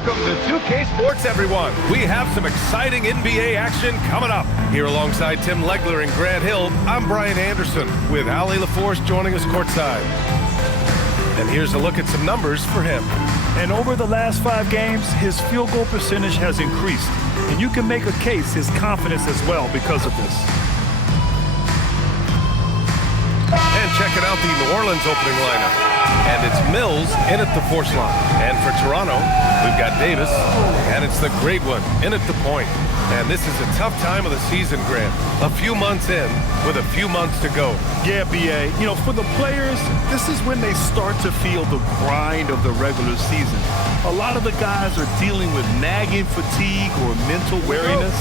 Welcome to 2K Sports, everyone. We have some exciting NBA action coming up. Here alongside Tim Legler and Grant Hill, I'm Brian Anderson with Ali LaForce joining us courtside. And here's a look at some numbers for him. And over the last 5 games, his field goal percentage has increased. And you can make a case his confidence as well because of this. And checking out the New Orleans opening lineup. And it's Mills in at the force line. And for Toronto, we've got Davis, and it's the great one in at the point. And this is a tough time of the season, Grant. A few months in with a few months to go. Yeah, BA. You know, for the players, this is when they start to feel the grind of the regular season. A lot of the guys are dealing with nagging fatigue or mental weariness.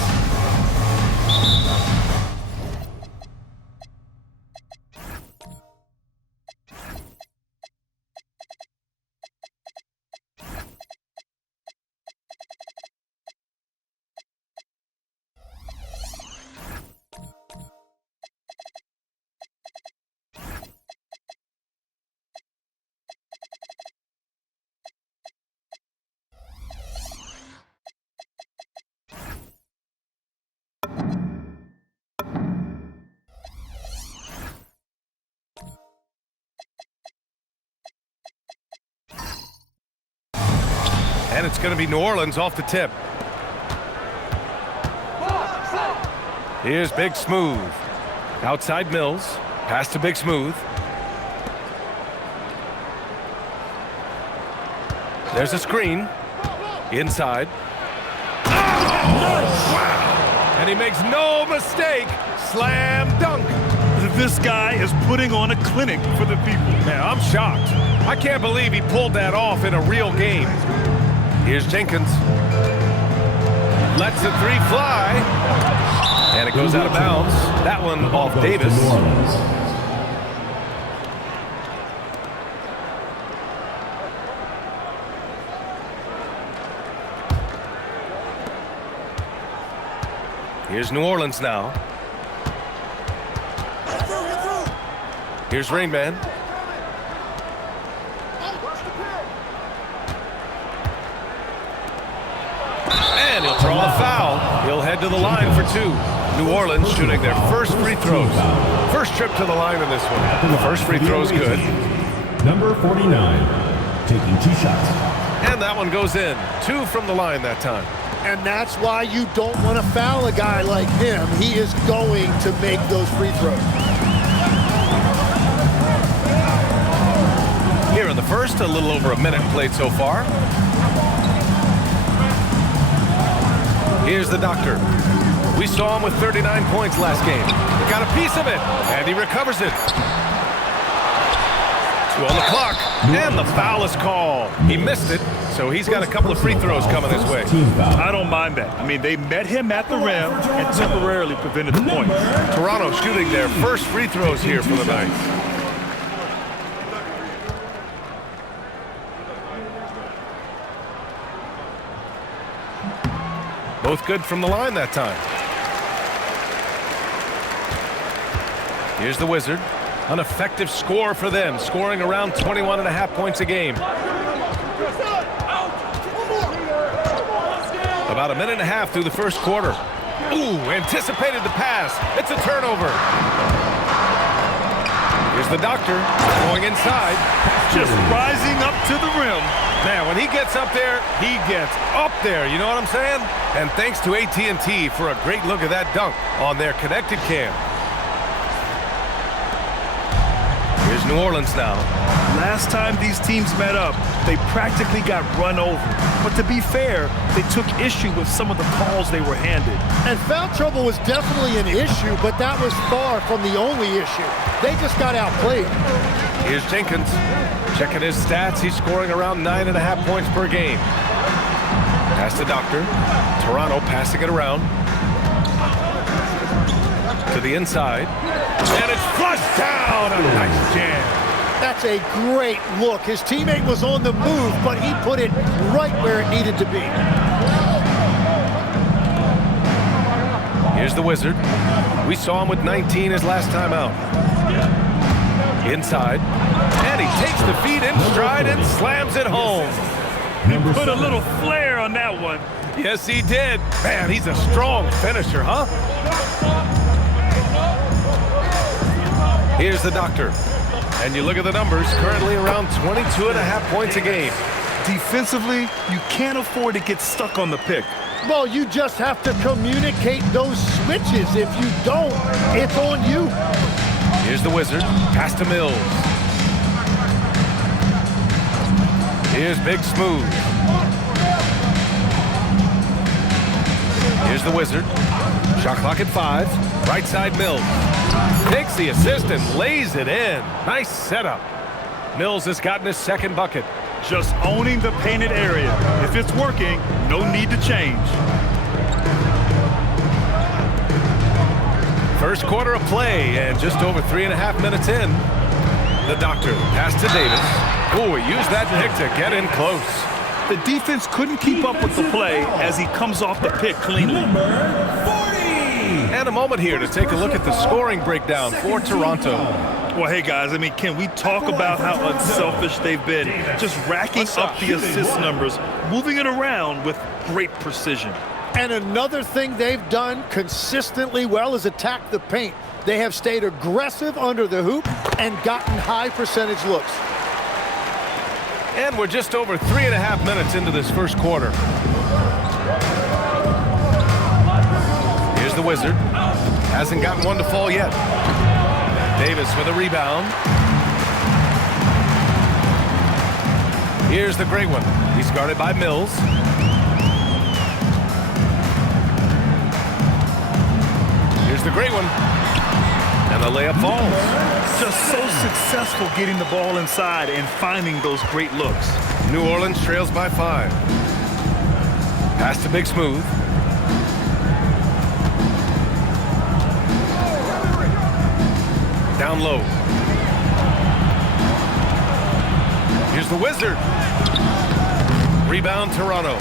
And it's going to be New Orleans off the tip. Here's Big Smooth. Outside Mills. Pass to Big Smooth. There's a screen. Inside. Oh, wow! And he makes no mistake. Slam dunk. This guy is putting on a clinic for the people. Man, I'm shocked. I can't believe he pulled that off in a real game. Here's Jenkins. Lets the three fly. And it goes out of bounds. That one off Davis. Here's New Orleans now. Here's Rain Man. And he'll draw a foul. He'll head to the line for 2. New Orleans shooting their first free throws. First trip to the line in this one. The first free throw is good. Number 49, taking 2 shots. And that one goes in. 2 from the line that time. And that's why you don't want to foul a guy like him. He is going to make those free throws. Here in the first, a little over a minute played so far. Here's the doctor. We saw him with 39 points last game. He got a piece of it, and he recovers it. 2 on the clock, and the foul is called. He missed it, so he's got a couple of free throws coming his way. I don't mind that. I mean, they met him at the rim and temporarily prevented the point. Toronto shooting their first free throws here for the night. Both good from the line that time. Here's the Wizard. An effective score for them, scoring around 21.5 points a game. About a minute and a half through the first quarter. Ooh, anticipated the pass. It's a turnover. Here's the doctor going inside. Just rising up to the rim. Man, when he gets up there, he gets up there. You know what I'm saying? And thanks to AT&T for a great look at that dunk on their connected cam. Here's New Orleans now. Last time these teams met up, they practically got run over. But to be fair, they took issue with some of the calls they were handed. And foul trouble was definitely an issue, but that was far from the only issue. They just got outplayed. Here's Jenkins. Checking his stats, he's scoring around 9.5 points per game. Pass the doctor. Toronto passing it around. To the inside. And it's flushed down. A nice jam. That's a great look. His teammate was on the move, but he put it right where it needed to be. Here's the Wizard. We saw him with 19 his last time out. Inside. And he takes the feed in stride and slams it home. He put a little flair on that one. Yes, he did. Man, he's a strong finisher, huh? Here's the doctor. And you look at the numbers, currently around 22.5 points a game. Defensively, you can't afford to get stuck on the pick. Well, you just have to communicate those switches. If you don't, it's on you. Here's the Wizard. Pass to Mills. Here's Big Smooth. Here's the Wizard. Shot clock at 5. Right side Mills. Takes the assist and lays it in. Nice setup. Mills has gotten his second bucket. Just owning the painted area. If it's working, no need to change. First quarter of play and just over 3.5 minutes in. The doctor pass to Davis. Oh, he used that pick to get in close. The defense couldn't keep up with the play as he comes off the pick cleanly. And a moment here to take a look at the scoring breakdown for Toronto. Well, hey, guys, I mean, can we talk about how unselfish they've been? Just racking up the assist numbers, moving it around with great precision. And another thing they've done consistently well is attack the paint. They have stayed aggressive under the hoop and gotten high percentage looks. And we're just over 3.5 minutes into this first quarter. Here's the Wizard. Hasn't gotten one to fall yet. Davis with a rebound. Here's the great one. He's guarded by Mills. Here's the great one. And the layup falls. Just so successful getting the ball inside and finding those great looks. New Orleans trails by 5. Pass to Big Smooth. Down low. Here's the Wizard. Rebound Toronto.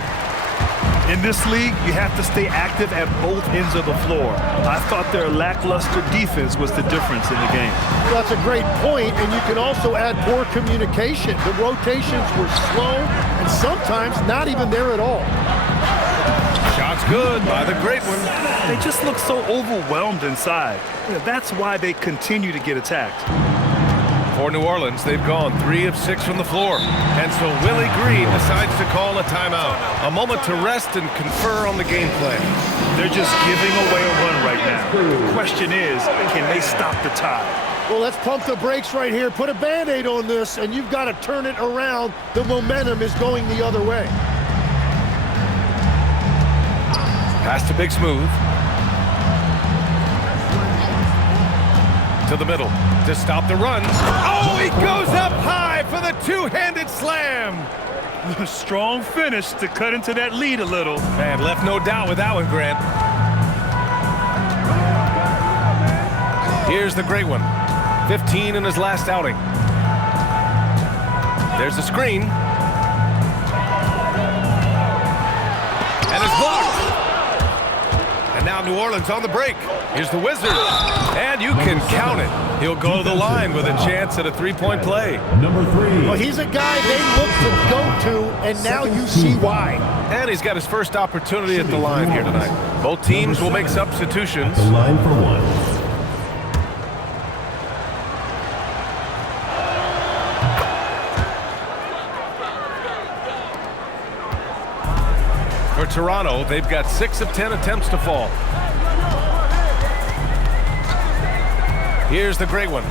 In this league, you have to stay active at both ends of the floor. I thought their lackluster defense was the difference in the game. Well, that's a great point, and you can also add poor communication. The rotations were slow and sometimes not even there at all. Shot's good by the great one. They just look so overwhelmed inside. That's why they continue to get attacked. For New Orleans, they've gone 3 of 6 from the floor. And so Willie Green decides to call a timeout. A moment to rest and confer on the game plan. They're just giving away a run right now. The question is, can they stop the tide? Well, let's pump the brakes right here. Put a Band-Aid on this, and you've got to turn it around. The momentum is going the other way. Pass to Big Smooth. To the middle to stop the run. Oh, he goes up high for the two-handed slam. A strong finish to cut into that lead a little. Man, left no doubt with that one, Grant. Here's the great one. 15 in his last outing. There's a screen. And it's blocked. And now New Orleans on the break. Here's the Wizard. And you can count it. He'll go to the line with a chance at a three-point play. Number 3. Well, he's a guy they look to go to, and now you see why. And he's got his first opportunity at the line here tonight. Both teams will make substitutions. The line for 1. For Toronto, they've got 6 of 10 attempts to fall. Here's the great one.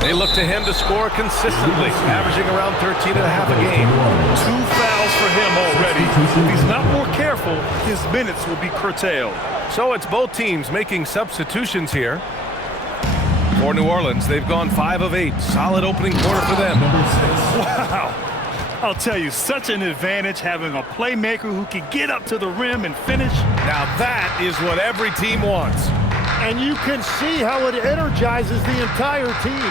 They look to him to score consistently, averaging around 13.5 a game. 2 fouls for him already. If he's not more careful, his minutes will be curtailed. So it's both teams making substitutions here. For New Orleans, they've gone 5 of 8. Solid opening quarter for them. Wow. I'll tell you, such an advantage having a playmaker who can get up to the rim and finish. Now that is what every team wants. And you can see how it energizes the entire team.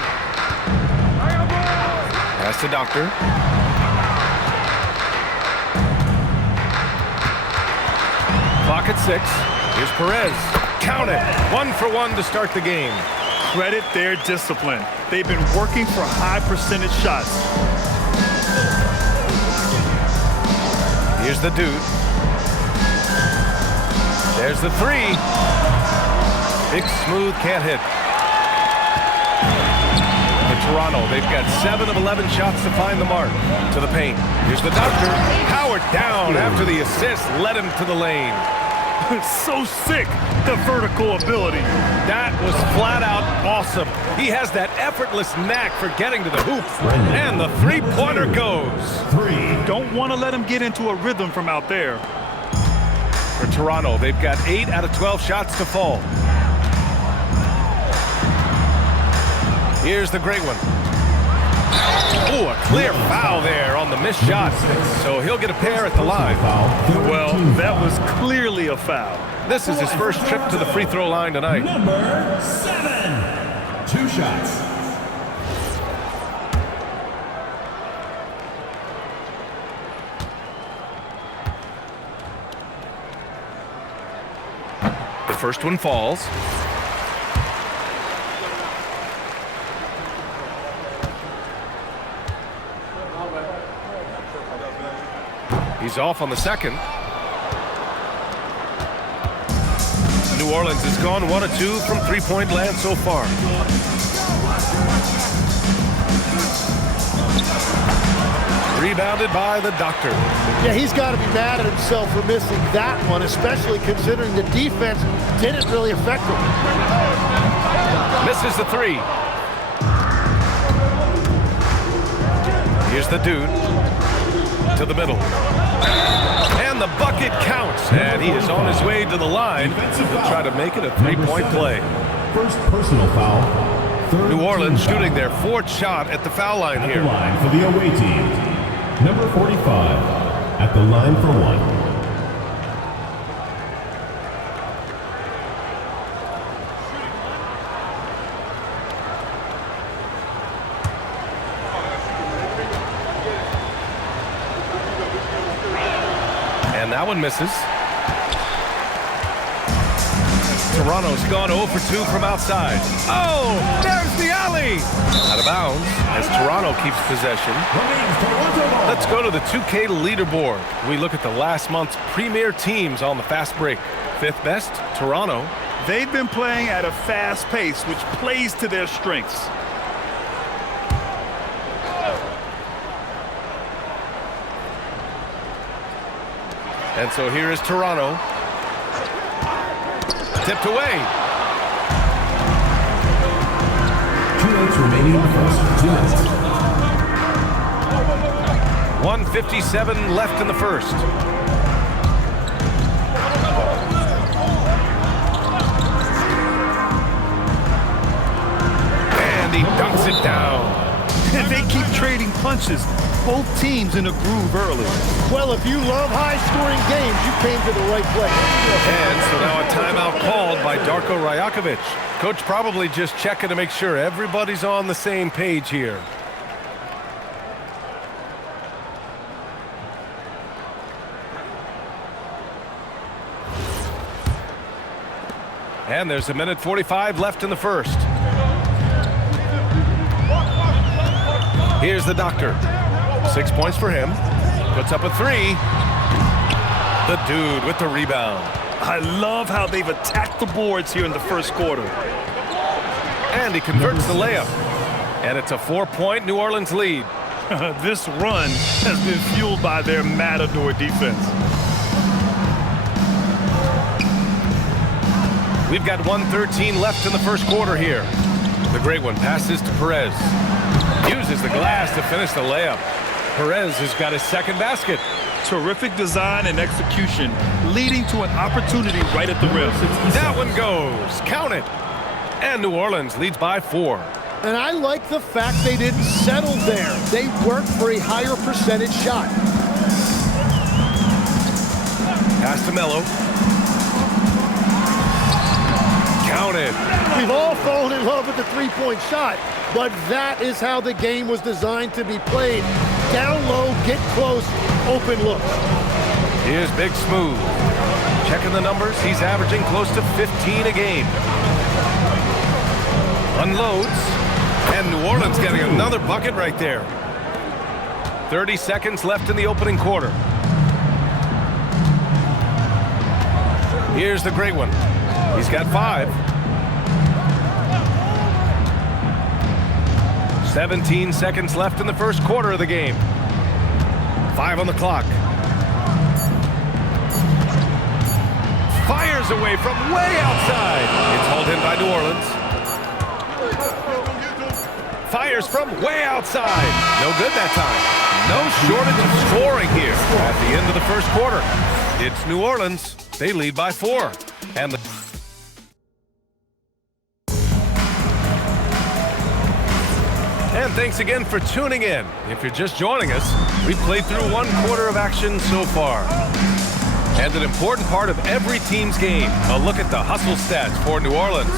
Pass to Doctor. Clock at 6. Here's Perez. Count it. 1 for 1 to start the game. Credit their discipline. They've been working for high percentage shots. Here's the dude. There's the three. Big Smooth can't hit. For Toronto, they've got 7 of 11 shots to find the mark. To the paint. Here's the doctor. Howard down after the assist led him to the lane. So sick, the vertical ability. That was flat out awesome. He has that effortless knack for getting to the hoop. And the three-pointer goes. Don't want to let him get into a rhythm from out there. For Toronto, they've got 8 out of 12 shots to fall. Here's the great one. Oh, a clear foul there on the missed shot. So he'll get a pair at the line. Well, that was clearly a foul. This is his first trip to the free throw line tonight. Number 7. 2 shots. The first one falls. He's off on the second. New Orleans has gone 1 of 2 from three-point land so far. Rebounded by the doctor. Yeah, he's got to be mad at himself for missing that one, especially considering the defense didn't really affect him. Misses the three. Here's the dude. To the middle. And the bucket counts. And he is on his way to the line to try to make it a three-point play. First personal foul. New Orleans shooting their 4th shot at the foul line At here. the line for the away team. Number 45 at the line for 1. And that one misses. Toronto's gone 0 for 2 from outside. Oh, there's the alley. Out of bounds as Toronto keeps possession. Let's go to the 2K leaderboard. We look at the last month's premier teams on the fast break. 5th best, Toronto. They've been playing at a fast pace, which plays to their strengths. And so here is Toronto. Tipped away. 2 minutes remaining in the first. 2 minutes. 1:57 left in the first. And he dunks it down. And they keep trading punches. Both teams in a groove early. Well, if you love high-scoring games, you came to the right place. And so now a timeout called by Darko Rajakovic. Coach probably just checking to make sure everybody's on the same page here. And there's 1:45 left in the first. Here's the doctor. 6 points for him. Puts up a 3. The dude with the rebound. I love how they've attacked the boards here in the first quarter. And he converts the layup. And it's a 4-point New Orleans lead. This run has been fueled by their matador defense. We've got 1:13 left in the first quarter here. The great one passes to Perez. Uses the glass to finish the layup. Perez has got his second basket. Terrific design and execution, leading to an opportunity right at the rim. That one goes. Count it. And New Orleans leads by 4. And I like the fact they didn't settle there. They worked for a higher percentage shot. Pass to Melo. Count it. We've all fallen in love with the three-point shot, but that is how the game was designed to be played. Down low, get close, open looks. Here's Big Smooth. Checking the numbers, he's averaging close to 15 a game. Unloads, and New Orleans getting another bucket right there. 30 seconds left in the opening quarter. Here's the great one. He's got 5. 17 seconds left in the first quarter of the game. 5 on the clock. Fires away from way outside. It's hauled in by New Orleans. Fires from way outside. No good that time. No shortage of scoring here at the end of the first quarter. It's New Orleans. They lead by 4. And thanks again for tuning in. If you're just joining us, we've played through 1 quarter of action so far. And an important part of every team's game, a look at the hustle stats for New Orleans.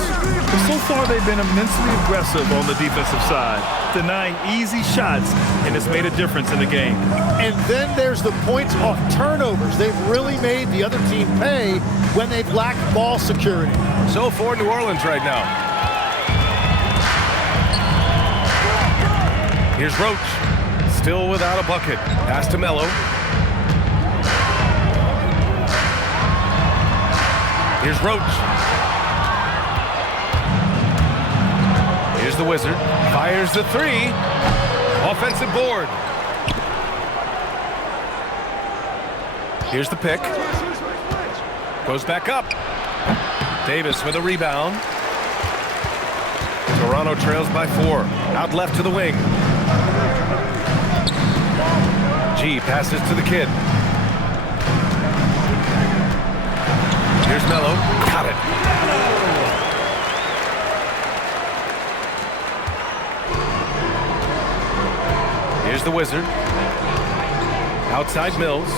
So far, they've been immensely aggressive on the defensive side, denying easy shots, and it's made a difference in the game. And then there's the points off turnovers. They've really made the other team pay when they've lacked ball security. So for New Orleans right now. Here's Roach, still without a bucket. Pass to Melo. Here's Roach. Here's the Wizard. Fires the 3. Offensive board. Here's the pick. Goes back up. Davis with a rebound. Toronto trails by 4. Out left to the wing. G passes to the kid. Here's Melo. Got it. Here's the Wizard. Outside Mills.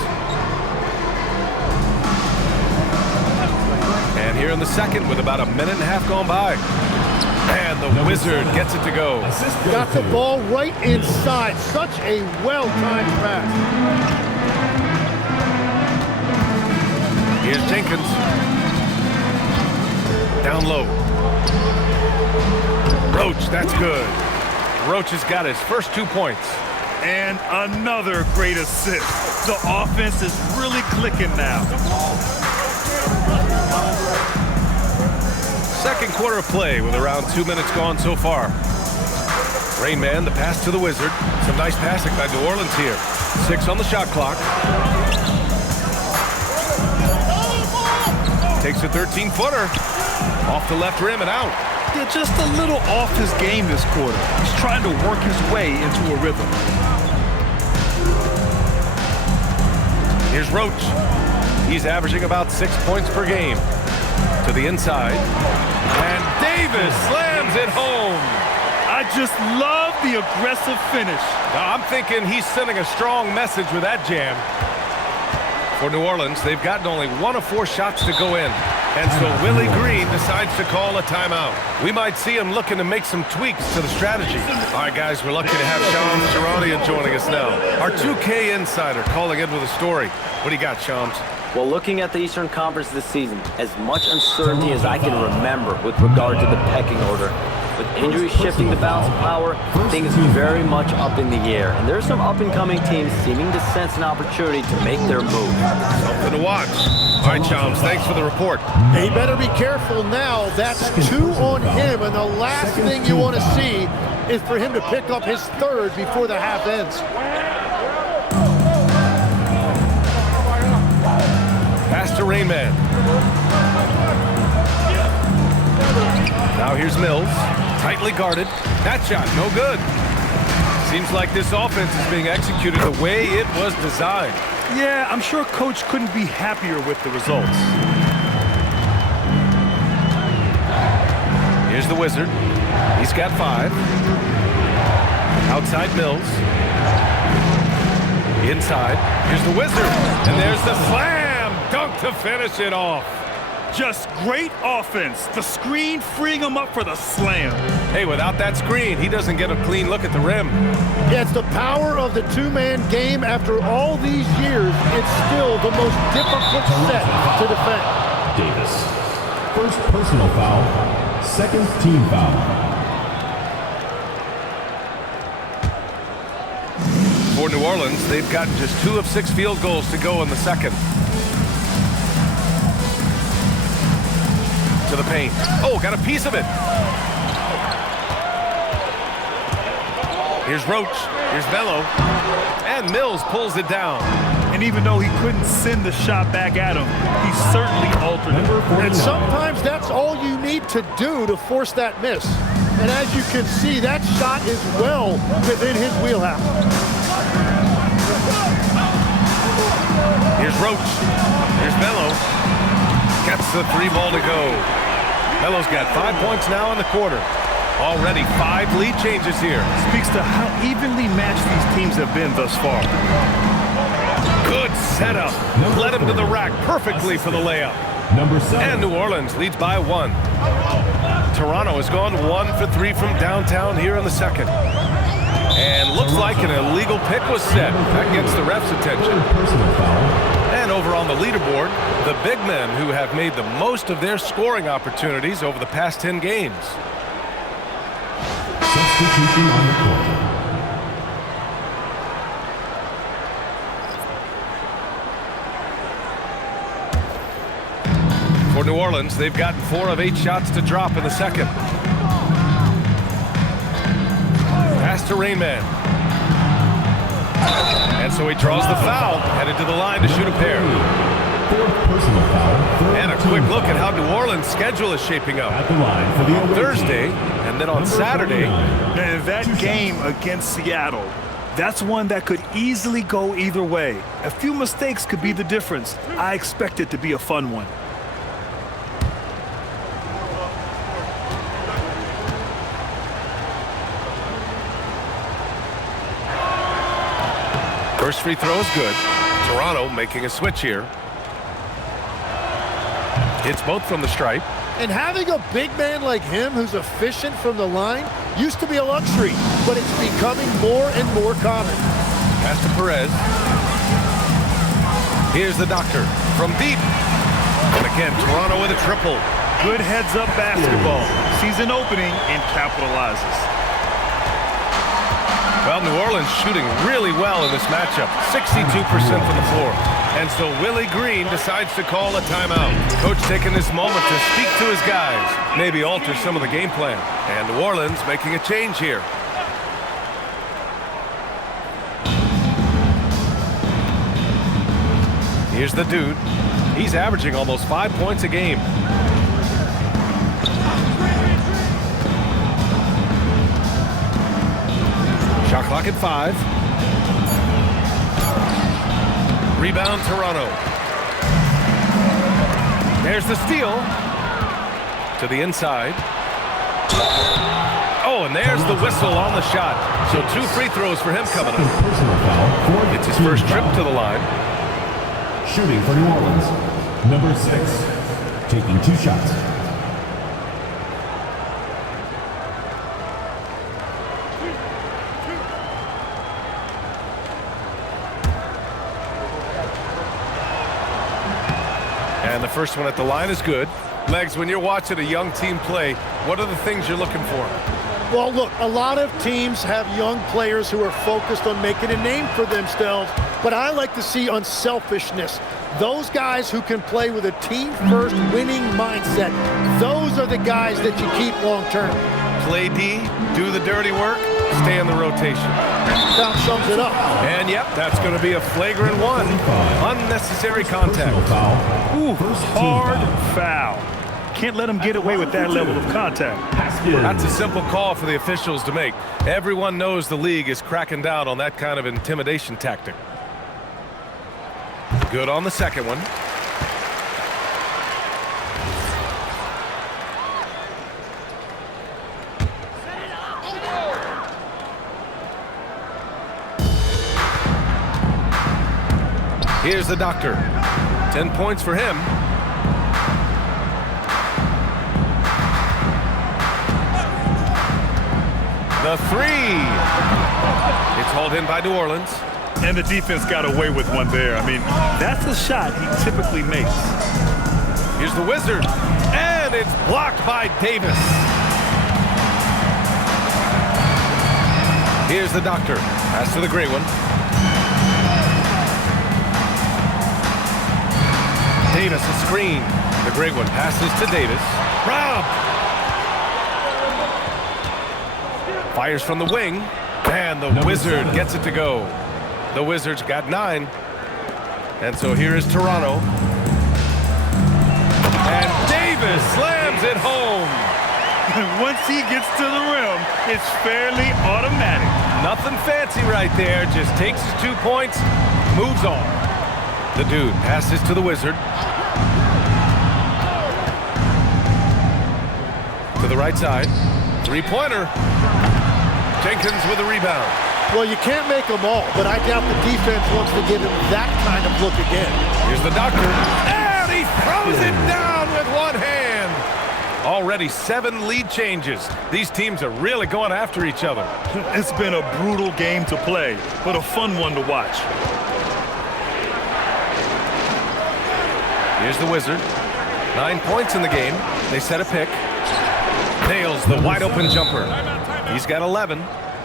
And here in the second with about a minute and a half gone by. And the Wizard gets it to go. Got the ball right inside. Such a well-timed pass. Here's Jenkins. Down low. Roach, that's good. Roach has got his first 2 points. And another great assist. The offense is really clicking now. Second quarter of play with around 2 minutes gone so far. Rain Man, the pass to the Wizard. Some nice passing by New Orleans here. 6 on the shot clock. Takes a 13-footer. Off the left rim and out. Yeah, just a little off his game this quarter. He's trying to work his way into a rhythm. Here's Roach. He's averaging about 6 points per game. To the inside. And Davis slams it home. I just love the aggressive finish. Now, I'm thinking he's sending a strong message with that jam. For New Orleans, they've gotten only 1 of 4 shots to go in. And so Willie Green decides to call a timeout. We might see him looking to make some tweaks to the strategy. All right, guys, we're lucky to have Shams Charania joining us now. Our 2K insider calling in with a story. What do you got, Shams? Well, looking at the Eastern Conference this season, as much uncertainty as I can remember with regard to the pecking order. With injuries shifting the balance of power, things very much up in the air. And there's some up-and-coming teams seeming to sense an opportunity to make their move. Something to watch. All right, Shams, thanks for the report. He better be careful now. That's 2 on him, and the last thing you want to see is for him to pick up his 3rd before the half ends. Pass to Rain Man. Now here's Mills. Tightly guarded. That shot, no good. Seems like this offense is being executed the way it was designed. Yeah, I'm sure Coach couldn't be happier with the results. Here's the Wizard. He's got 5. Outside Mills. Inside. Here's the Wizard. And there's the slam dunk to finish it off. Just great offense. The screen freeing him up for the slam. Hey, without that screen, he doesn't get a clean look at the rim. Yeah, it's the power of the 2-man game. After all these years, it's still the most difficult set to defend. Davis. First personal foul. Second team foul. For New Orleans, they've gotten just 2 of 6 field goals to go in the second. To the paint. Oh, got a piece of it. Here's Roach. Here's Bello. And Mills pulls it down. And even though he couldn't send the shot back at him, he certainly altered it. And sometimes that's all you need to do to force that miss. And as you can see, that shot is well within his wheelhouse. Here's Roach. Here's Bello. Gets the 3 ball to go. Bello's got 5 points now in the quarter. Already 5 lead changes here. Speaks to how evenly matched these teams have been thus far. Good setup. Led him to the rack perfectly for the layup. Number 7. And New Orleans leads by 1. Toronto has gone 1 for 3 from downtown here in the second. And looks like an illegal pick was set. That gets the ref's attention. Personal foul. And over on the leaderboard, the big men who have made the most of their scoring opportunities over the past 10 games. Substitution on the court. For New Orleans, they've gotten 4 of 8 shots to drop in the second. Pass to Rain Man. And so he draws the foul, headed to the line to shoot a pair. 4th personal foul. And a quick look at how New Orleans' schedule is shaping up. At the line for the away Thursday, team. and then on Number Saturday. 49. And that game against Seattle, that's one that could easily go either way. A few mistakes could be the difference. I expect it to be a fun one. First free throw is good. Toronto making a switch here. Hits both from the stripe. And having a big man like him who's efficient from the line used to be a luxury, but it's becoming more and more common. Pass to Perez. Here's the doctor from deep. And again, Toronto with a triple. Good heads-up basketball. Sees an opening and capitalizes. Well, New Orleans shooting really well in this matchup. 62% from the floor. And so Willie Green decides to call a timeout. Coach taking this moment to speak to his guys. Maybe alter some of the game plan. And New Orleans making a change here. Here's the dude. He's averaging almost 5 points a game. Shot clock at 5. Rebound, Toronto. There's the steal. To the inside. Oh, and there's the whistle on the shot. So 2 free throws for him coming up. Personal foul. It's his first trip to the line. Shooting for New Orleans. Number 6. Taking 2 shots. And the first one at the line is good. Legs, when you're watching a young team play, what are the things you're looking for? Well, look, a lot of teams have young players who are focused on making a name for themselves, but I like to see unselfishness. Those guys who can play with a team-first winning mindset, those are the guys that you keep long-term. Play D, do the dirty work, stay in the rotation. That sums it up. And yep, that's going to be a flagrant 1. Unnecessary contact. Personal foul. Ooh, First team hard foul. foul. Can't let him get away with that level of contact. That's a simple call for the officials to make. Everyone knows the league is cracking down on that kind of intimidation tactic. Good on the second one. Here's the doctor. 10 points for him. The 3. It's hauled in by New Orleans. And the defense got away with one there. I mean, that's a shot he typically makes. Here's the Wizard. And it's blocked by Davis. Here's the doctor. Pass to the great one. Davis, a screen. The great one passes to Davis. Robbed. Fires from the wing. And the Wizard gets it to go. The Wizards got 9. And so here is Toronto. And Davis slams it home. Once he gets to the rim, it's fairly automatic. Nothing fancy right there. Just takes his 2 points, moves on. The dude passes to the Wizard. To the right side. Three-pointer. Jenkins with a rebound. Well, you can't make them all, but I doubt the defense wants to give him that kind of look again. Here's the doctor. And he throws it down with one hand. Already 7 lead changes. These teams are really going after each other. It's been a brutal game to play, but a fun one to watch. Here's the Wizard. 9 points in the game. They set a pick. Nails the wide-open jumper. He's got 11.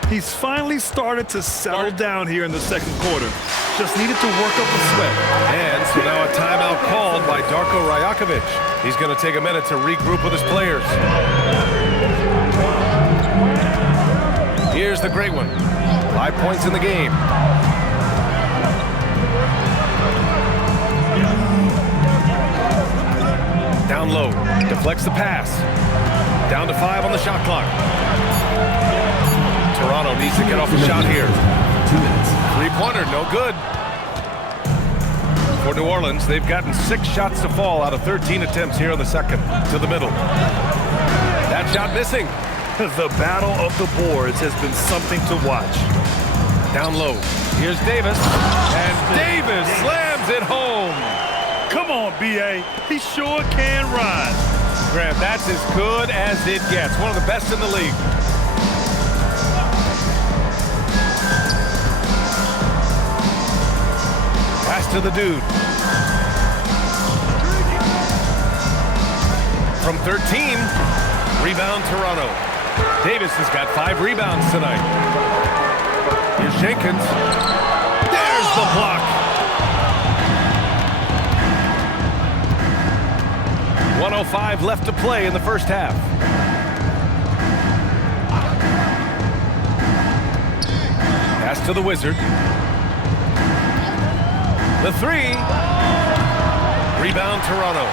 He's finally started to settle down here in the second quarter. Just needed to work up a sweat. And so now a timeout called by Darko Rajakovic. He's going to take a minute to regroup with his players. Here's the great one. 5 points in the game. Down low. Deflects the pass. Down to 5 on the shot clock. Toronto needs to get off the shot here. 2 minutes. Three-pointer, no good. For New Orleans, they've gotten 6 shots to fall out of 13 attempts here in the second. To the middle. That shot missing. The battle of the boards has been something to watch. Down low. Here's Davis. And Davis slams it home. Come on, BA. He sure can rise. Graham, that's as good as it gets. One of the best in the league. Pass to the dude. From 13, rebound Toronto. Davis has got 5 rebounds tonight. Here's Jenkins. There's the block. 1:05 left to play in the first half. Pass to the Wizard. The 3. Rebound Toronto.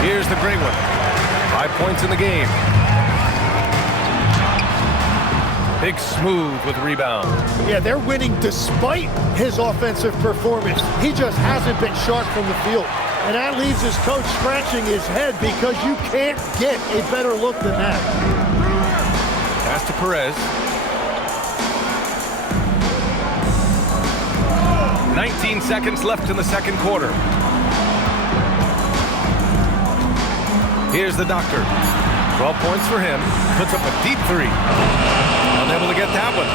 Here's the great one. 5 points in the game. Big Smooth with rebound. Yeah, they're winning despite his offensive performance. He just hasn't been sharp from the field. And that leaves his coach scratching his head because you can't get a better look than that. Pass to Perez. 19 seconds left in the second quarter. Here's the doctor. 12 points for him. Puts up a deep 3. Unable to get that one.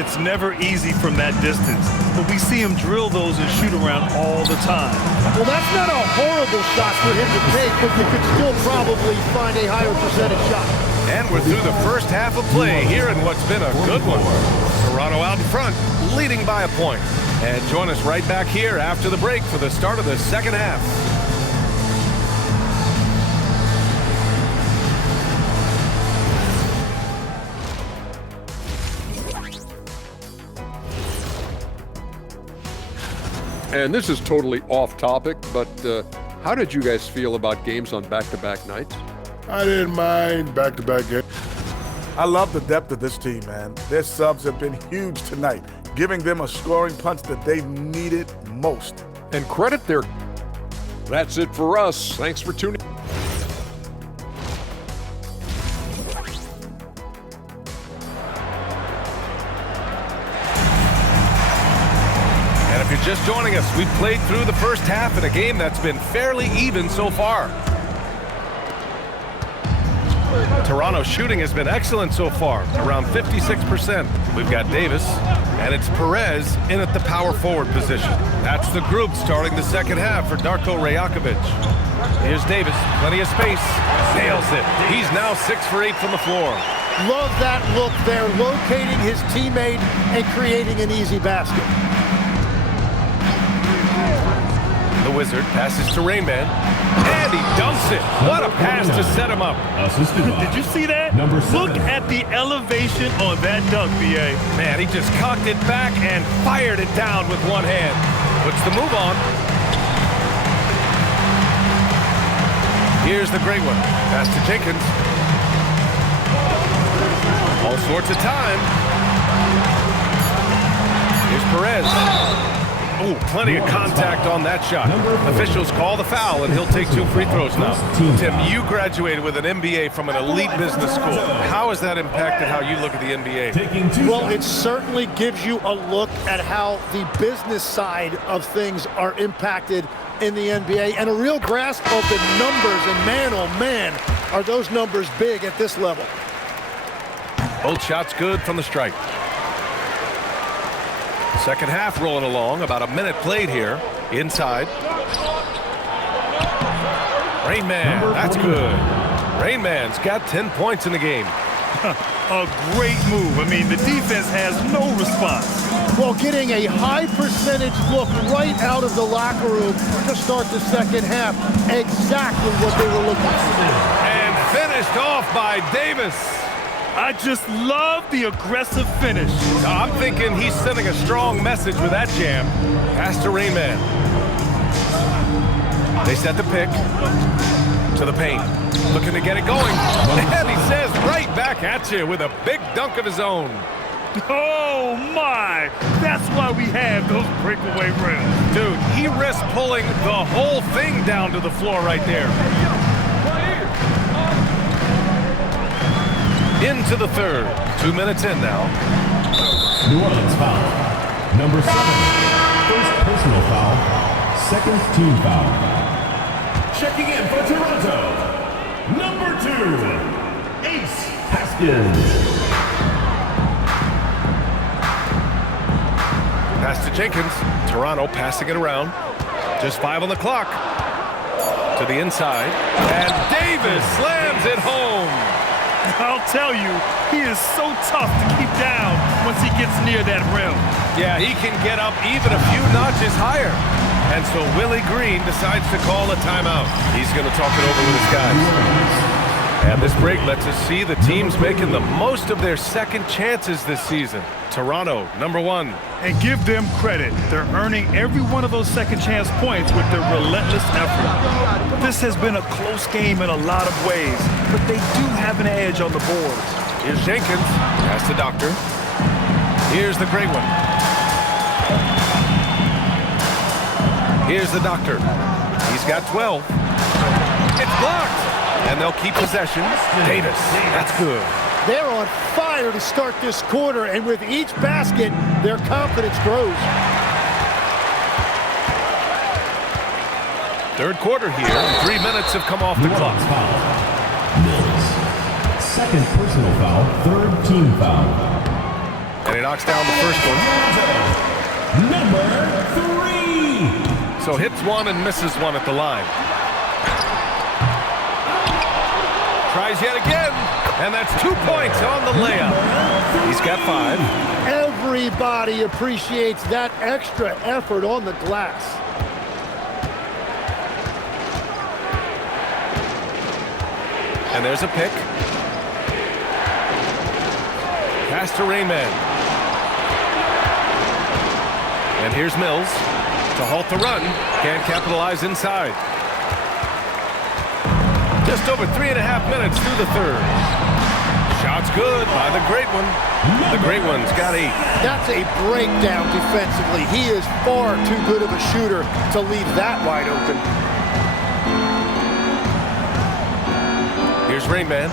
It's never easy from that distance, but we see him drill those and shoot around all the time. Well, that's not a horrible shot for him to take, but you could still probably find a higher percentage shot. And we're through the first half of play here in what's been a good one. Toronto out in front, leading by a point. And join us right back here after the break for the start of the second half. And this is totally off topic, but how did you guys feel about games on back-to-back nights? I didn't mind back-to-back games. I love the depth of this team, man. Their subs have been huge tonight, giving them a scoring punch that they needed most. And credit their... That's it for us. Thanks for tuning in. And if you're just joining us, we've played through the first half in a game that's been fairly even so far. Toronto's shooting has been excellent so far, around 56%. We've got Davis, and it's Perez in at the power forward position. That's the group starting the second half for Darko Rajakovic. Here's Davis, plenty of space, nails it. He's now 6 for 8 from the floor. Love that look there, locating his teammate and creating an easy basket. The Wizard. Passes to Rain Man. And he dumps it. What a pass to set him up. Did you see that? Look at the elevation on that dunk, BA. Man, he just cocked it back and fired it down with one hand. Puts the move on. Here's the great one. Pass to Jenkins. All sorts of time. Here's Perez. Oh, plenty of contact on that shot. Officials call the foul, and he'll take 2 free throws now. Tim, you graduated with an MBA from an elite business school. How has that impacted how you look at the NBA? Well, it certainly gives you a look at how the business side of things are impacted in the NBA, and a real grasp of the numbers. And man, oh man, are those numbers big at this level. Both shots good from the strike. Second half rolling along. About a minute played here. Inside. Rain Man, that's good. Rain Man's got 10 points in the game. A great move. I mean, the defense has no response. Well, getting a high percentage look right out of the locker room to start the second half. Exactly what they were looking for. And finished off by Davis. I just love the aggressive finish. I'm thinking he's sending a strong message with that jam. Pass to Rain Man. They set the pick to the paint. Looking to get it going. And he says right back at you with a big dunk of his own. Oh, my. That's why we have those breakaway rims. Dude, he risked pulling the whole thing down to the floor right there. Into the third. 2 minutes in now. New Orleans foul. Number 7. First personal foul. Second team foul. Checking in for Toronto. Number 2. Ace Haskins. Pass to Jenkins. Toronto passing it around. Just 5 on the clock. To the inside. And Davis slams it home. I'll tell you, he is so tough to keep down once he gets near that rim. Yeah, he can get up even a few notches higher. And so Willie Green decides to call a timeout. He's going to talk it over with his guys. And this break lets us see the teams making the most of their second chances this season. Toronto, number 1. And give them credit. They're earning every one of those second chance points with their relentless effort. This has been a close game in a lot of ways, but they do have an edge on the boards. Here's Jenkins. Pass the Doctor. Here's the great one. Here's the Doctor. He's got 12. It's blocked. And they'll keep possession. Davis. That's good. They're on fire to start this quarter, and with each basket, their confidence grows. Third quarter here. 3 minutes have come off the clock. Mills. Second personal foul. Third team foul. And he knocks down the first one. Number 3. So hits one and misses one at the line. Tries yet again, and that's 2 points on the layup. He's got 5. Everybody appreciates that extra effort on the glass. And there's a pick. Pass to Rain Man. And here's Mills to halt the run. Can't capitalize inside. Just over 3.5 minutes through the third. Shot's good by the great one. The great one's got 8. That's a breakdown defensively. He is far too good of a shooter to leave that wide open. Here's Rain Man.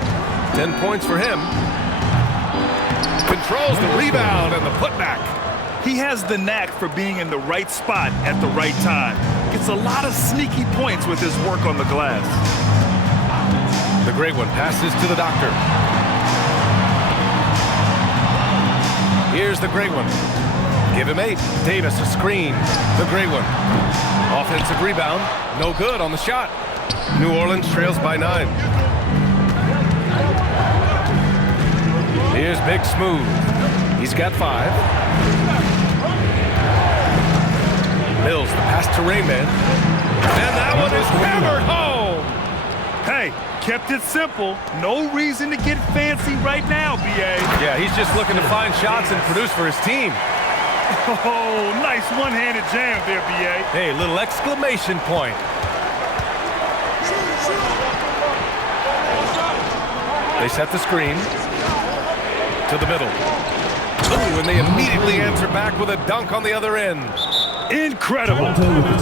10 points for him. Controls the rebound and the putback. He has the knack for being in the right spot at the right time. Gets a lot of sneaky points with his work on the glass. The great one passes to the Doctor. Here's the great one. Give him 8. Davis a screen. The great one. Offensive rebound. No good on the shot. New Orleans trails by 9. Here's Big Smooth. He's got 5. Mills the pass to Rain Man. And that one is hammered home. Hey, kept it simple. No reason to get fancy right now, BA. Yeah, he's just looking to find shots and produce for his team. Oh, nice one-handed jam there, BA. Hey, little exclamation point. They set the screen to the middle. Ooh, and they immediately answer back with a dunk on the other end. Incredible.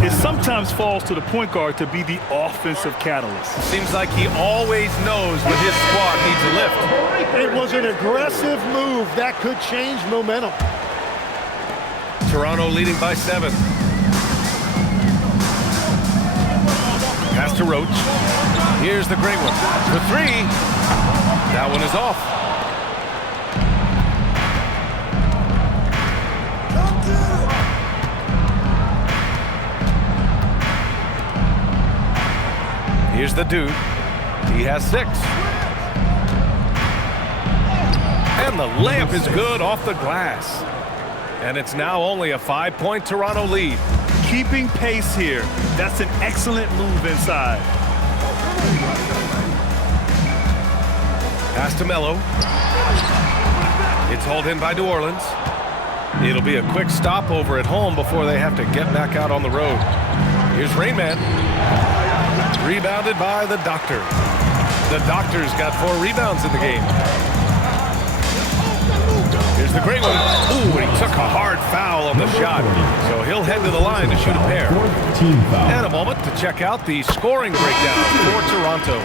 It sometimes falls to the point guard to be the offensive catalyst. Seems like he always knows when his squad needs a lift. It was an aggressive move that could change momentum. Toronto leading by 7. Pass to Roach. Here's the great one. For 3. That one is off. Here's the dude. He has 6. And the layup is good off the glass. And it's now only a 5-point Toronto lead. Keeping pace here. That's an excellent move inside. Pass to Melo. It's hauled in by New Orleans. It'll be a quick stopover at home before they have to get back out on the road. Here's Rain Man. Rebounded by the Doctor. The Doctor's got 4 rebounds in the game. Here's the great one. Ooh, and he took a hard foul on the shot. So he'll head to the line to shoot a pair. And a moment to check out the scoring breakdown for Toronto.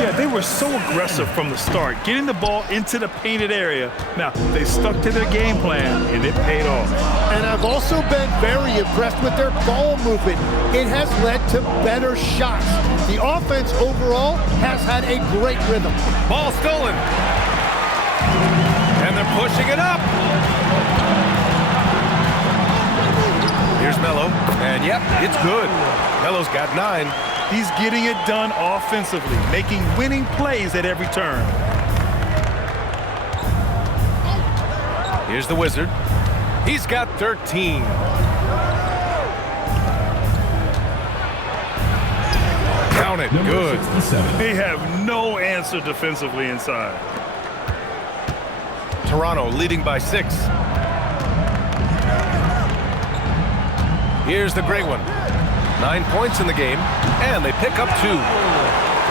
Yeah, they were so aggressive from the start, getting the ball into the painted area. Now, they stuck to their game plan, and it paid off. And I've also been very impressed with their ball movement. It has led to better shots. The offense overall has had a great rhythm. Ball stolen. And they're pushing it up. Here's Melo. And yep, it's good. Melo's got 9. He's getting it done offensively, making winning plays at every turn. Here's the Wizard. He's got 13. Count it. Good. They have no answer defensively inside. Toronto leading by 6. Here's the great one. 9 points in the game, and they pick up 2.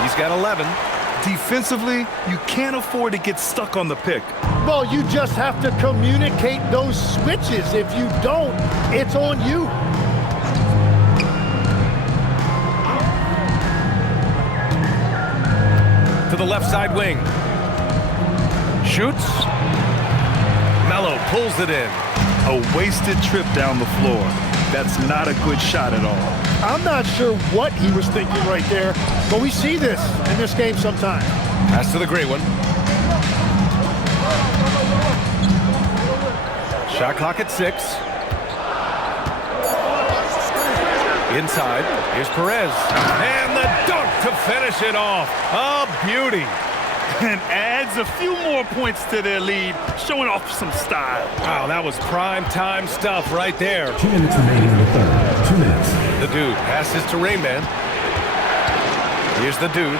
He's got 11. Defensively, you can't afford to get stuck on the pick. Well, you just have to communicate those switches. If you don't, it's on you. To the left side wing. Shoots. Melo pulls it in. A wasted trip down the floor. That's not a good shot at all. I'm not sure what he was thinking right there, but we see this in this game sometimes. Pass to the great one. Shot clock at 6. Inside. Here's Perez. And the dunk to finish it off. A beauty. And adds a few more points to their lead, showing off some style. Wow, that was prime time stuff right there. 2 minutes remaining in the third. 2 minutes. The dude passes to Rain Man. Here's the dude.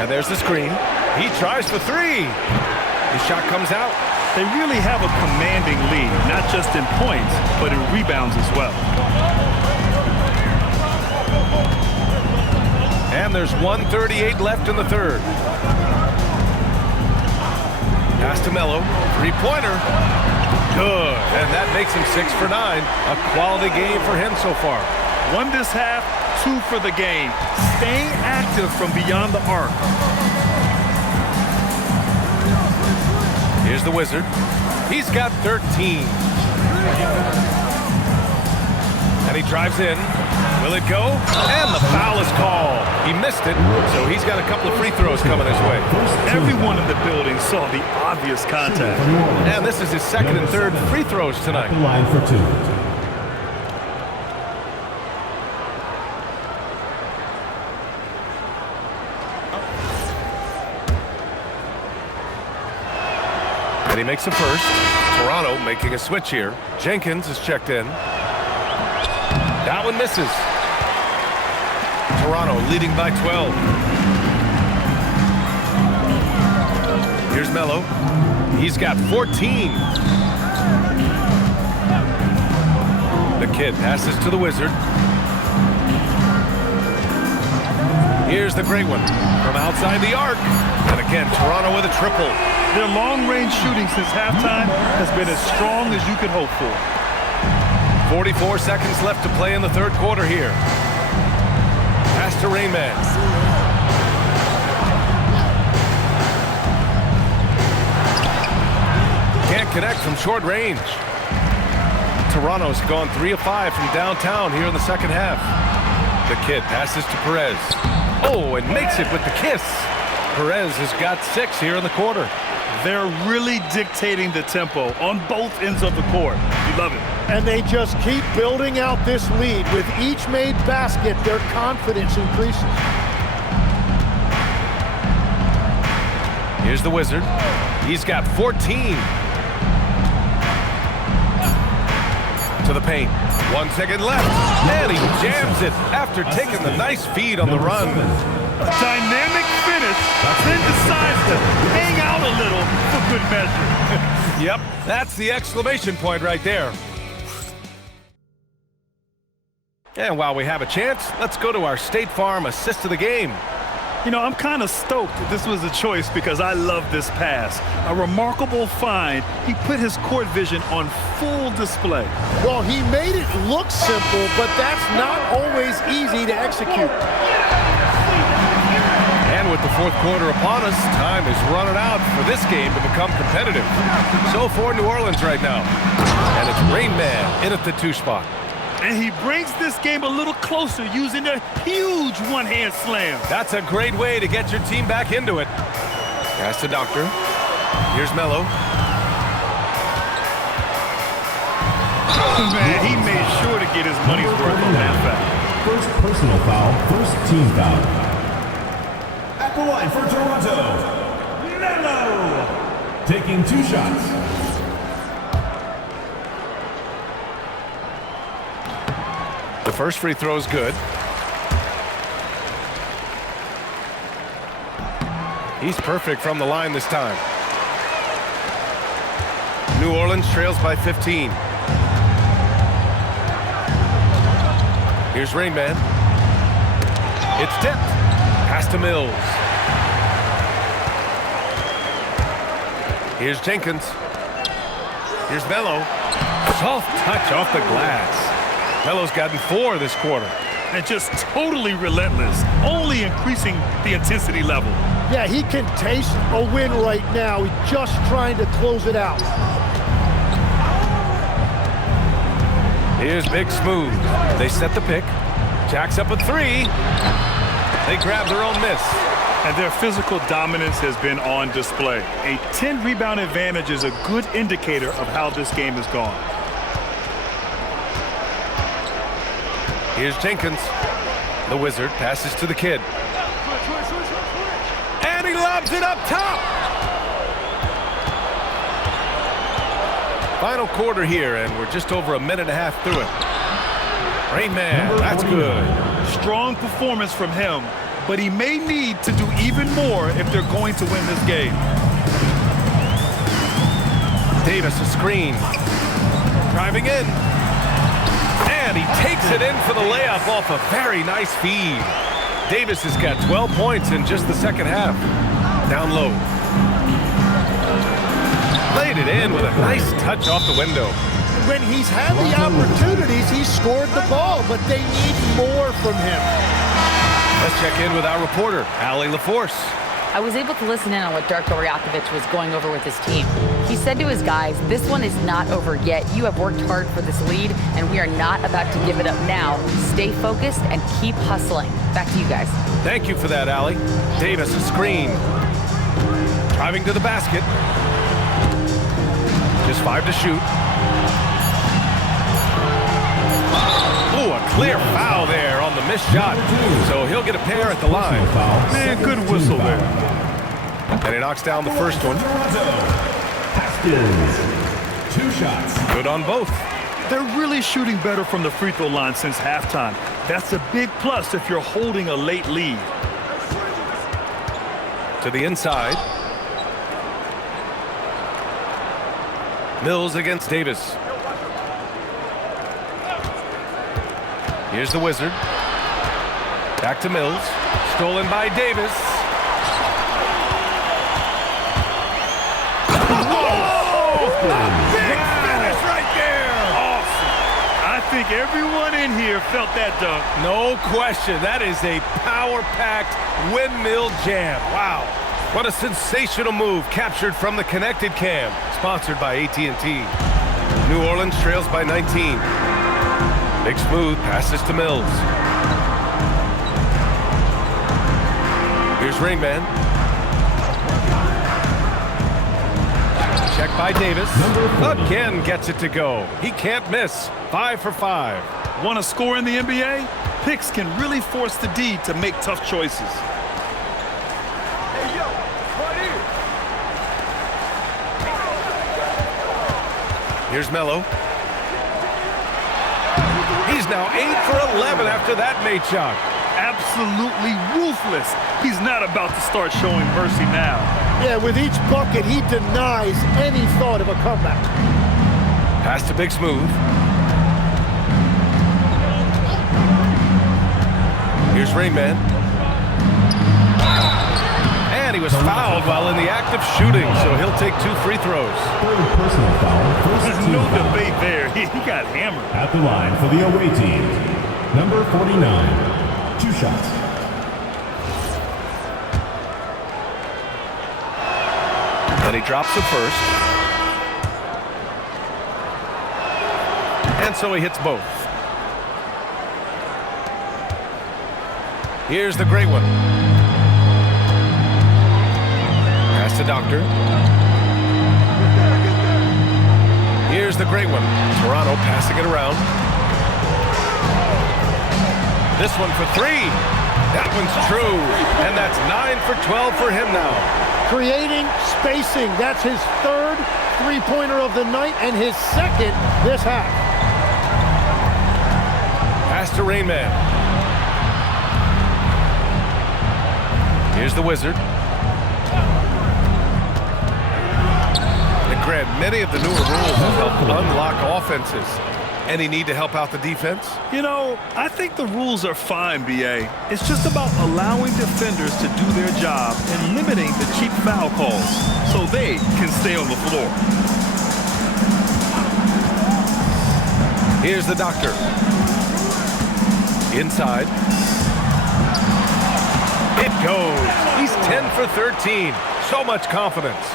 And there's the screen. He tries for 3. The shot comes out. They really have a commanding lead, not just in points, but in rebounds as well. And there's 1:38 left in the third. Pass to Melo. 3-pointer. Good. And that makes him 6 for 9. A quality game for him so far. 1 this half, 2 for the game. Staying active from beyond the arc. Here's the Wizard. He's got 13. And he drives in. Will it go? And the foul is called. He missed it, so he's got a couple of free throws coming his way. Everyone in the building saw the obvious contact. And this is his second and third free throws tonight. The line for 2. And he makes a first. Toronto making a switch here. Jenkins is checked in. That one misses. Toronto leading by 12. Here's Melo. He's got 14. The kid passes to the Wizard. Here's the great one from outside the arc. And again, Toronto with a triple. Their long-range shooting since halftime has been as strong as you could hope for. 44 seconds left to play in the third quarter here. Pass to Rain Man. Can't connect from short range. Toronto's gone 3 of 5 from downtown here in the second half. The kid passes to Perez. Oh, and makes it with the kiss. Perez has got 6 here in the quarter. They're really dictating the tempo on both ends of the court. You love it. And they just keep building out this lead. With each made basket, their confidence increases. Here's the Wizard. He's got 14. To the paint. 1 second left. And he jams it after taking the nice feed on the run. A dynamic finish, then decides to hang out a little for good measure. Yep, that's the exclamation point right there. And while we have a chance, let's go to our State Farm assist of the game. You know, I'm kind of stoked that this was a choice because I love this pass. A remarkable find. He put his court vision on full display. Well, he made it look simple, but that's not always easy to execute. And with the fourth quarter upon us, time is running out for this game to become competitive. So for New Orleans right now. And it's Rain Man in at the 2 spot. And he brings this game a little closer using a huge one-hand slam. That's a great way to get your team back into it. Pass to Doctor. Here's Melo. Man, he made sure to get his money's worth on that foul. First personal foul, first team foul. At the line for Toronto, Melo. Taking 2 shots. The first free throw is good. He's perfect from the line this time. New Orleans trails by 15. Here's Rain Man. It's tipped. Pass to Mills. Here's Jenkins. Here's Melo. Soft touch off the glass. Melo's gotten 4 this quarter. And just totally relentless, only increasing the intensity level. Yeah, he can taste a win right now. He's just trying to close it out. Here's Big Smooth. They set the pick. Jacks up a 3. They grab their own miss. And their physical dominance has been on display. A 10-rebound advantage is a good indicator of how this game has gone. Here's Jenkins. The Wizard passes to the kid. And he lobs it up top. Final quarter here, and we're just over a minute and a half through it. Rain Man, that's good. Strong performance from him, but he may need to do even more if they're going to win this game. Davis, a screen. Driving in. And he takes it in for the layup off a very nice feed. Davis has got 12 points in just the second half. Down low. Laid it in with a nice touch off the window. When he's had the opportunities, he's scored the ball, but they need more from him. Let's check in with our reporter, Allie LaForce. I was able to listen in on what Darko Rajakovic was going over with his team. He said to his guys, this one is not over yet. You have worked hard for this lead, and we are not about to give it up now. Stay focused and keep hustling. Back to you guys. Thank you for that, Allie. Davis, a screen. Driving to the basket. Just 5 to shoot. Ooh, a clear foul there on the missed shot. So he'll get a pair at the line. Man, good whistle there. And he knocks down the first one. Haskins, 2 shots. Good on both. They're really shooting better from the free throw line since halftime. That's a big plus if you're holding a late lead. To the inside. Mills against Davis. Here's the Wizard. Back to Mills. Stolen by Davis. Big finish right there. Awesome. I think everyone in here felt that dunk. No question. That is a power-packed windmill jam. Wow. What a sensational move captured from the connected cam. Sponsored by AT&T. New Orleans trails by 19. Big smooth passes to Mills. Here's Rain Man. Check by Davis. Again gets it to go. He can't miss. 5 for 5. Want to score in the NBA? Picks can really force the D to make tough choices. Here's Melo. He's now 8 for 11 after that made shot. Absolutely ruthless. He's not about to start showing mercy now. Yeah, with each bucket, he denies any thought of a comeback. Pass to Big Smooth. Here's Rain Man. And he was fouled while in the act of shooting, so he'll take 2 free throws. Third personal foul. There's no debate there. He got hammered. At the line for the away team, number 49. 2 shots. And he drops the first. And so he hits both. Here's the great one. Pass to Doctor. Here's the great one. Toronto passing it around. This one for 3. That one's true. And that's 9 for 12 for him now. Creating spacing. That's his 3rd three-pointer of the night and his 2nd this half. Pass to Rain Man. Here's the Wizard. And Grant, many of the newer rules have helped unlock offenses. Any need to help out the defense? You know, I think the rules are fine, BA. It's just about allowing defenders to do their job and limiting the cheap foul calls so they can stay on the floor. Here's the Doctor. Inside. It goes. He's 10 for 13. So much confidence.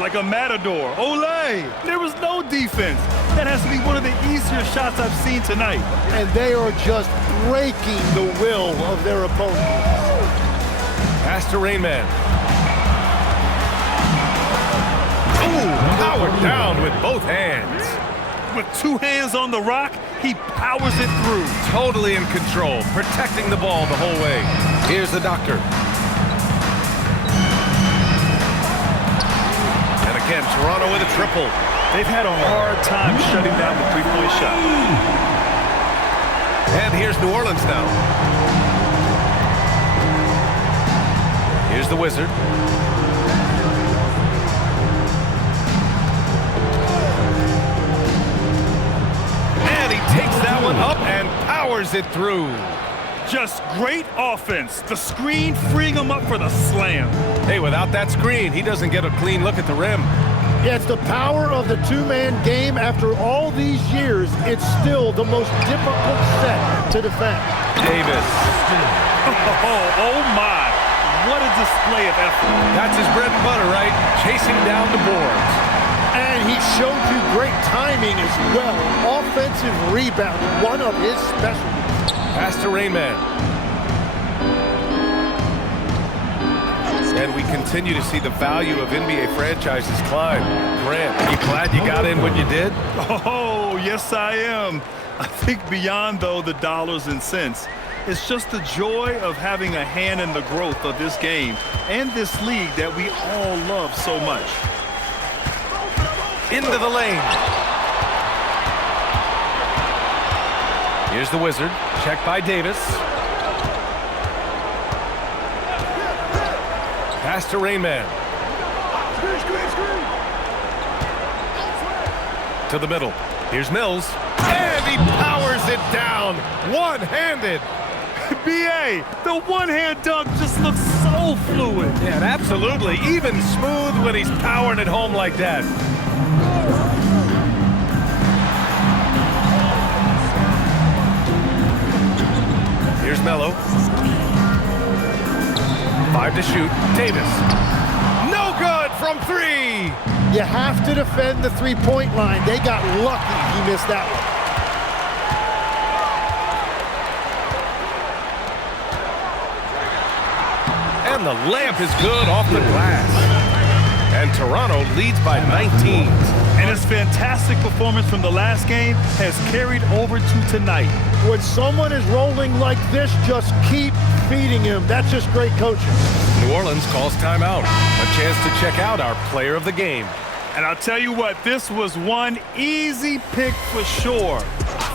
Like a matador. Olé! There was no defense. That has to be one of the easier shots I've seen tonight. And they are just breaking the will of their opponent. Pass to Rain Man. Ooh, powered down with both hands. With 2 hands on the rock, he powers it through. Totally in control, protecting the ball the whole way. Here's the Doctor. And again, Toronto with a triple. They've had a hard time shutting down the three-point shot. And here's New Orleans now. Here's the Wizard. And he takes that one up and powers it through. Just great offense. The screen freeing him up for the slam. Hey, without that screen, he doesn't get a clean look at the rim. Yeah, it's the power of the 2-man game. After all these years, it's still the most difficult set to defend. Davis. Oh my. What a display of effort. That's his bread and butter, right? Chasing down the boards. And he showed you great timing as well. Offensive rebound, one of his specialties. Pass to Rain Man. And we continue to see the value of NBA franchises climb. Grant, are you glad you got in when you did? Oh, yes, I am. I think beyond, though, the dollars and cents, it's just the joy of having a hand in the growth of this game and this league that we all love so much. Into the lane. Here's the Wizard. Check by Davis. Pass to Rainman. To the middle. Here's Mills. And he powers it down. One-handed. BA, the one-hand dunk just looks so fluid. Yeah, and absolutely. Even smooth when he's powering it home like that. Here's Melo. 5 to shoot. Davis. No good from 3. You have to defend the three-point line. They got lucky he missed that one. And the layup is good off the glass. And Toronto leads by 19. And his fantastic performance from the last game has carried over to tonight. When someone is rolling like this, just keep feeding him. That's just great coaching. New Orleans calls timeout. A chance to check out our player of the game. And I'll tell you what, this was one easy pick for sure.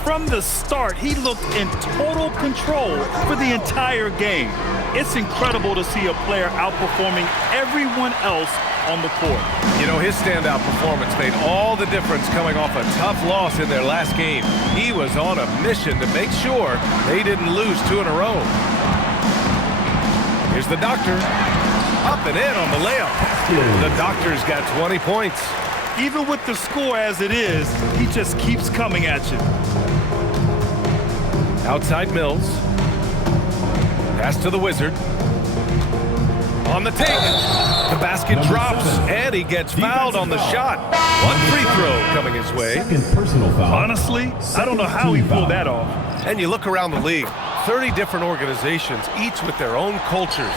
From the start, he looked in total control for the entire game. It's incredible to see a player outperforming everyone else on the court. You know, his standout performance made all the difference coming off a tough loss in their last game. He was on a mission to make sure they didn't lose 2 in a row. Here's the Doctor. Up and in on the layup. The Doctor's got 20 points. Even with the score as it is, he just keeps coming at you. Outside Mills. Pass to the Wizard. On the take. The basket drops, and he gets fouled on the shot. One free throw coming his way. Second personal foul. Honestly, I don't know how he pulled that off. And you look around the league, 30 different organizations, each with their own cultures.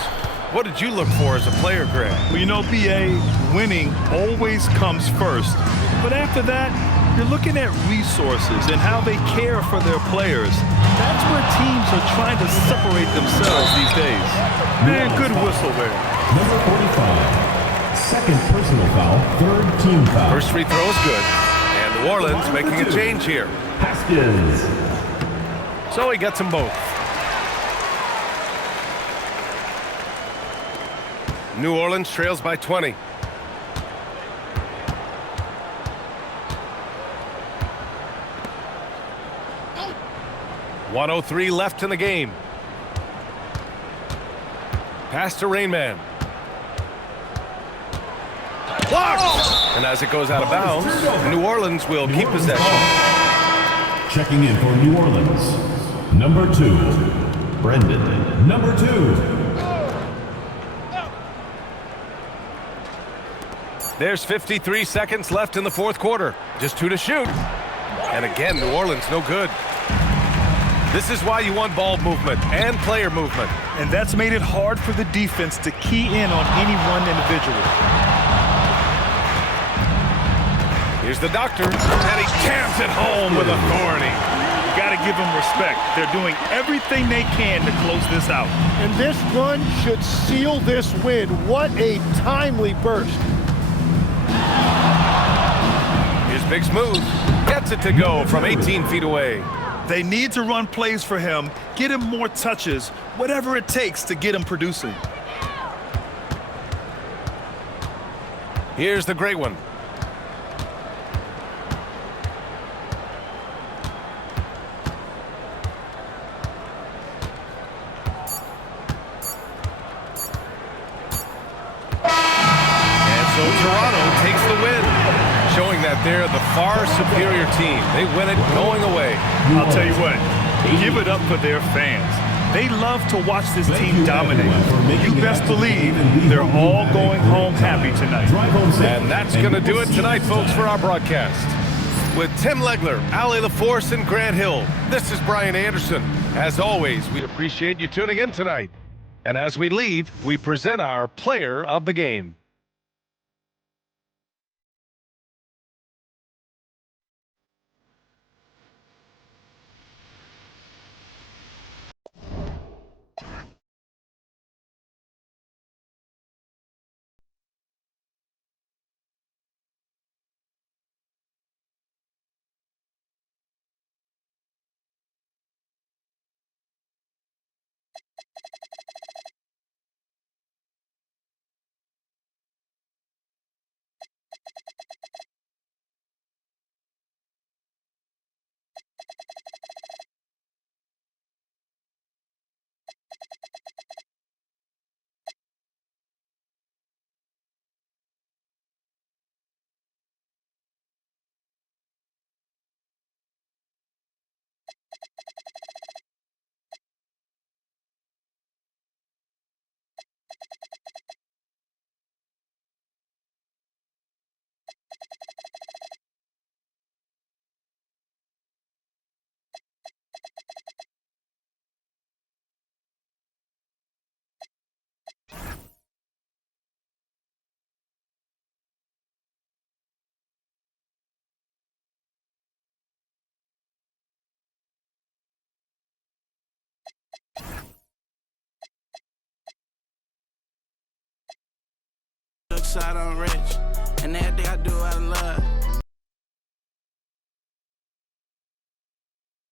What did you look for as a player, Greg? Well, you know, BA, winning always comes first. But after that, you're looking at resources and how they care for their players. That's where teams are trying to separate themselves these days. Man, good whistle there. Number 45. Second personal foul. Third team foul. First free throw is good. And New Orleans making a change here. Haskins. So he gets them both. New Orleans trails by 20. .103 left in the game. Pass to Rainman. Blocked! And as it goes out of bounds, New Orleans will keep possession. Checking in for New Orleans. Number 2. Brendan. Number 2. There's 53 seconds left in the fourth quarter. Just 2 to shoot. And again, New Orleans no good. This is why you want ball movement and player movement. And that's made it hard for the defense to key in on any one individual. Here's the Doctor, and he jams it home with authority. You got to give them respect. They're doing everything they can to close this out. And this run should seal this win. What a timely burst. Here's Big Smooth. Gets it to go from 18 feet away. They need to run plays for him, get him more touches, whatever it takes to get him producing. Here's the great one. And so Toronto takes the win, showing that they're the far superior team. They win it going away. I'll tell you what, give it up for their fans. They love to watch this team dominate. You best believe they're all going home happy tonight. And that's going to do it tonight, folks, for our broadcast. With Tim Legler, Ali LaForce, and Grant Hill, this is Brian Anderson. As always, we appreciate you tuning in tonight. And as we leave, we present our player of the game. side, I'm rich. And everything I do out of love.